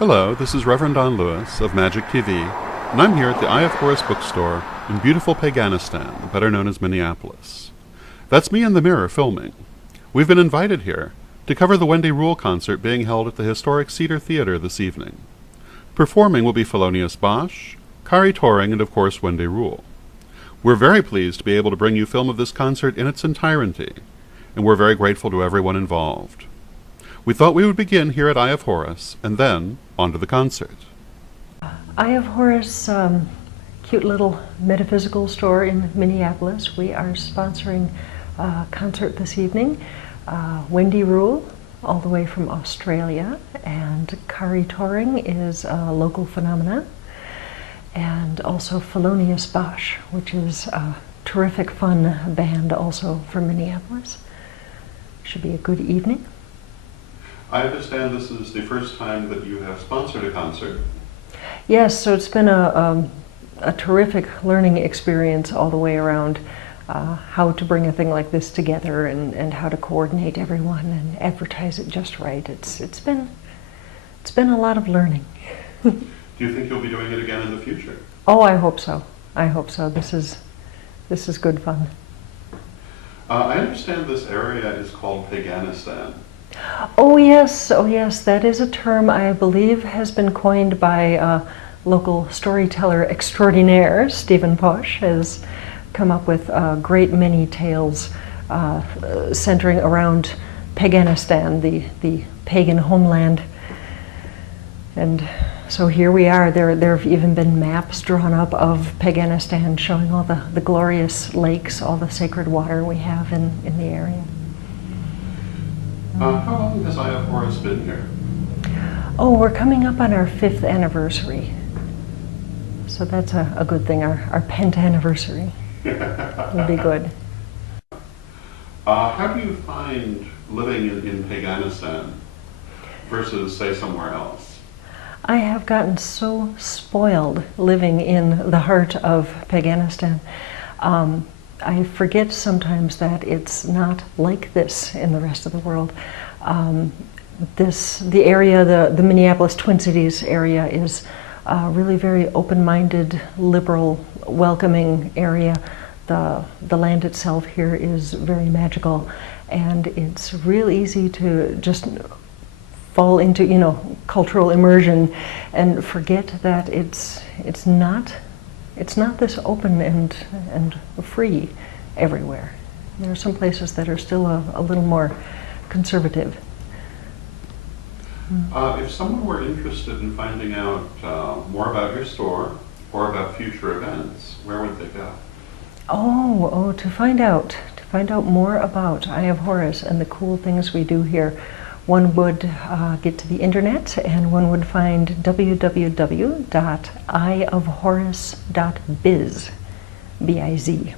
Hello, this is Reverend Don Lewis of Magick TV, and I'm here at the Eye of Horus bookstore in beautiful Paganistan, better known as Minneapolis. That's me in the mirror filming. We've been invited here to cover the Wendy concert being held at the historic Cedar Theater this evening. Performing will be Felonious Bosch, Kari Toring, and of course Wendy Rule. We're very pleased to be able to bring you film of this concert in its entirety, and we're very grateful to everyone involved. We thought we would begin here at Eye of Horus, and then on to the concert. Eye of Horus, cute little metaphysical store in Minneapolis. We are sponsoring a concert this evening. Wendy Rule, all the way from Australia, and Kari Toring is a local phenomena, and also Felonious Bosch, which is a terrific fun band also from Minneapolis. Should be a good evening. I understand this is the first time that you have sponsored a concert. Yes, so it's been a terrific learning experience all the way around, how to bring a thing like this together and how to coordinate everyone and advertise it just right. It's been a lot of learning. Do you think you'll be doing it again in the future? Oh, I hope so. I hope so. This is good fun. I understand this area is called Paganistan. Oh yes, that is a term I believe has been coined by local storyteller extraordinaire Stephen Posh. Has come up with a great many tales centering around Paganistan, the pagan homeland. And so here we are. There have even been maps drawn up of Paganistan showing all the glorious lakes, all the sacred water we have in the area. How long has Eye of Horus been here? Oh, we're coming up on our 5th anniversary. So that's a good thing, our pentanniversary. Will be good. How do you find living in Paganistan versus, say, somewhere else? I have gotten so spoiled living in the heart of Paganistan. I forget sometimes that it's not like this in the rest of the world. The area, the Minneapolis Twin Cities area is a really very open-minded, liberal, welcoming area. The land itself here is very magical, and it's real easy to just fall into, cultural immersion and forget that it's not this open and free everywhere. There are some places that are still a little more conservative. If someone were interested in finding out more about your store or about future events, where would they go? Oh, to find out more about Eye of Horus and the cool things we do here, one would get to the internet and one would find www.eyeofhorus.biz, B-I-Z.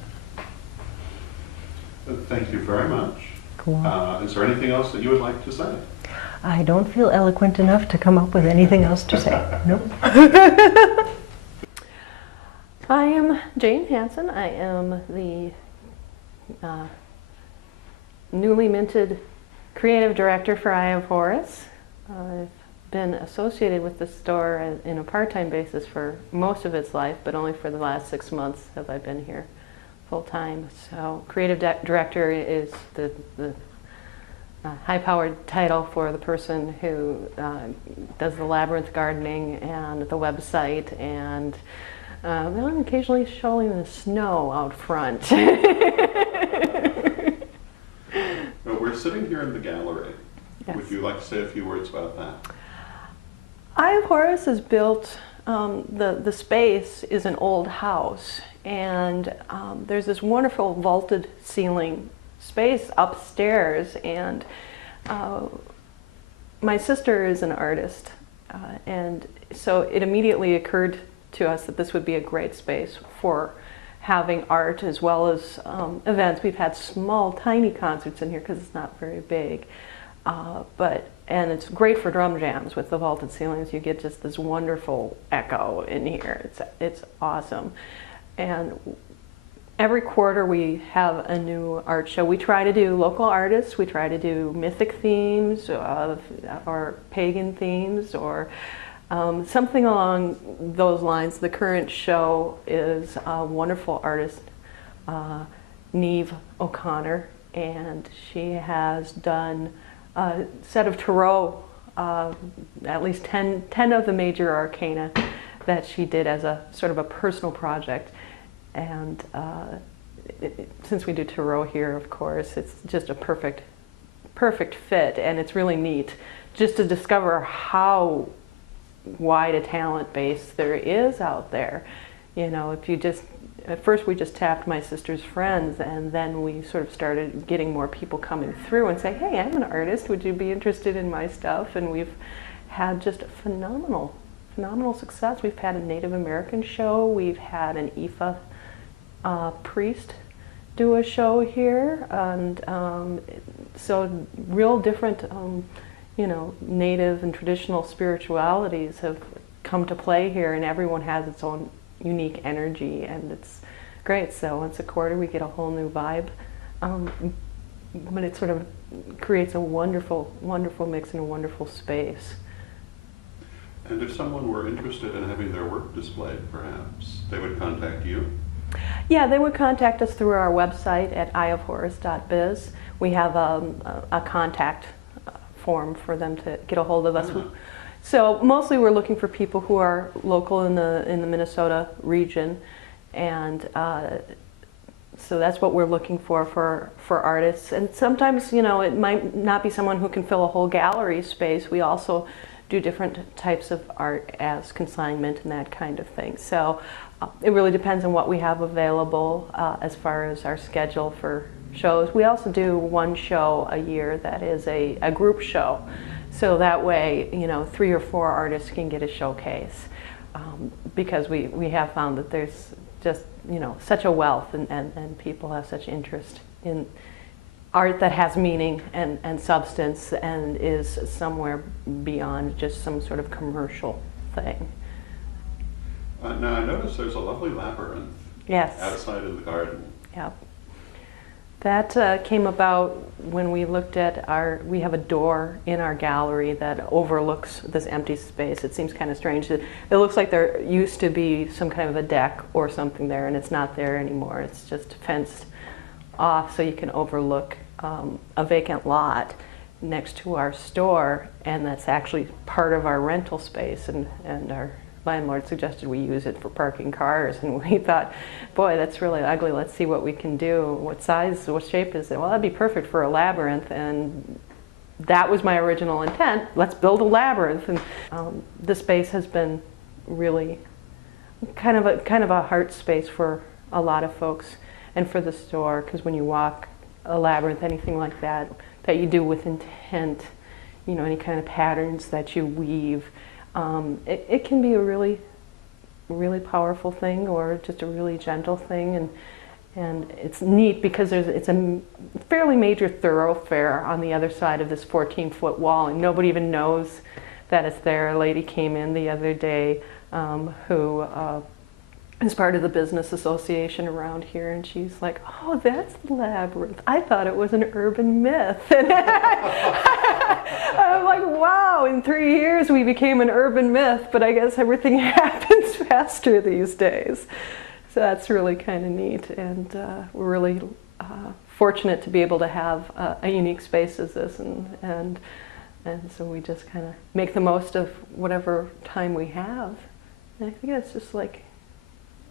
Thank you very much. Cool. Is there anything else that you would like to say? I don't feel eloquent enough to come up with anything else to say. Nope. I am Jane Hansen. I am the newly minted creative director for Eye of Horus. I've been associated with the store in a part-time basis for most of its life, but only for the last 6 months have I been here full-time. So creative director is the high-powered title for the person who does the labyrinth gardening and the website, and I'm occasionally showing the snow out front. We're sitting here in the gallery. Yes. Would you like to say a few words about that? Eye of Horus is built, the space is an old house, and there's this wonderful vaulted ceiling space upstairs, and my sister is an artist, and so it immediately occurred to us that this would be a great space for having art as well as events. We've had small, tiny concerts in here because it's not very big, and it's great for drum jams with the vaulted ceilings. You get just this wonderful echo in here. It's awesome, and every quarter we have a new art show. We try to do local artists. We try to do mythic themes or pagan themes, or Something along those lines. The current show is a wonderful artist, Neve O'Connor, and she has done a set of tarot, at least 10 of the major arcana that she did as a sort of a personal project. And since we do tarot here, of course, it's just a perfect fit, and it's really neat just to discover how wide a talent base there is out there. You know, if you just, at first we just tapped my sister's friends, and then we sort of started getting more people coming through and say, hey, I'm an artist, would you be interested in my stuff? And we've had just phenomenal success. We've had a Native American show, we've had an Ifa priest do a show here, and so real different you know, native and traditional spiritualities have come to play here, and everyone has its own unique energy, and it's great. So once a quarter we get a whole new vibe, but it sort of creates a wonderful mix and a wonderful space. And if someone were interested in having their work displayed, perhaps, they would contact you? Yeah, they would contact us through our website at eyeofhorus.biz. We have a contact form for them to get a hold of us. Uh-huh. So mostly we're looking for people who are local in the Minnesota region, and so that's what we're looking for artists. And sometimes, you know, it might not be someone who can fill a whole gallery space. We also do different types of art as consignment and that kind of thing. So it really depends on what we have available as far as our schedule for shows. We also do one show a year that is a group show. So that way, you know, 3 or 4 artists can get a showcase, because we have found that there's just, you know, such a wealth, and people have such interest in art that has meaning and substance and is somewhere beyond just some sort of commercial thing. Now I notice there's a lovely labyrinth. Yes. Outside of the garden. Yep. That came about when we looked at we have a door in our gallery that overlooks this empty space. It seems kind of strange. It looks like there used to be some kind of a deck or something there, and it's not there anymore. It's just fenced off so you can overlook a vacant lot next to our store, and that's actually part of our rental space, and our landlord suggested we use it for parking cars, and we thought, boy, that's really ugly, let's see what we can do. What size, what shape is it? Well, that'd be perfect for a labyrinth, and that was my original intent. Let's build a labyrinth. And the space has been really kind of a heart space for a lot of folks, and for the store, because when you walk a labyrinth, anything like that you do with intent, you know, any kind of patterns that you weave, it can be a really powerful thing, or just a really gentle thing, and it's neat because it's a fairly major thoroughfare on the other side of this 14-foot wall, and nobody even knows that it's there. A lady came in the other day who is part of the business association around here, and she's like, oh, that's the labyrinth. I thought it was an urban myth. And I'm like, wow, in 3 years we became an urban myth, but I guess everything happens faster these days. So that's really kind of neat, and we're really fortunate to be able to have a unique space as this, and so we just kind of make the most of whatever time we have. And I think that's just like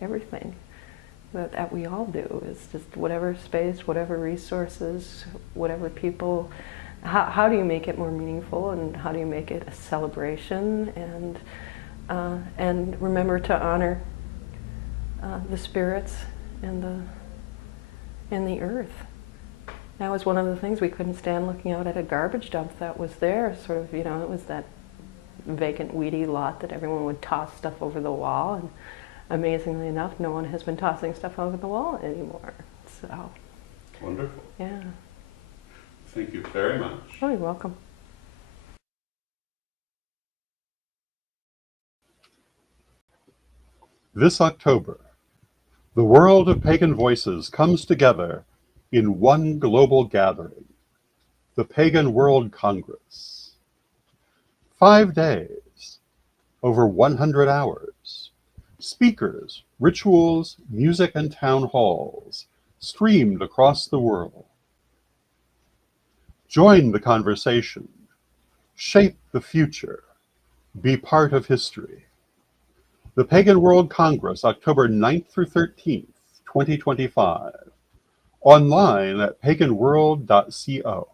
everything that we all do, is just whatever space, whatever resources, whatever people, how do you make it more meaningful, and how do you make it a celebration, and remember to honor the spirits and the earth. That was one of the things we couldn't stand, looking out at a garbage dump that was there, sort of, you know, it was that vacant, weedy lot that everyone would toss stuff over the wall, and amazingly enough, no one has been tossing stuff over the wall anymore. So Wonderful. yeah. Thank you very much. Oh, you're welcome. This October, the world of pagan voices comes together in one global gathering, the Pagan World Congress. 5 days, over 100 hours. Speakers, rituals, music, and town halls streamed across the world. Join the conversation. Shape the future. Be part of history. The Pagan World Congress, October 9th through 13th, 2025. Online at paganworld.co.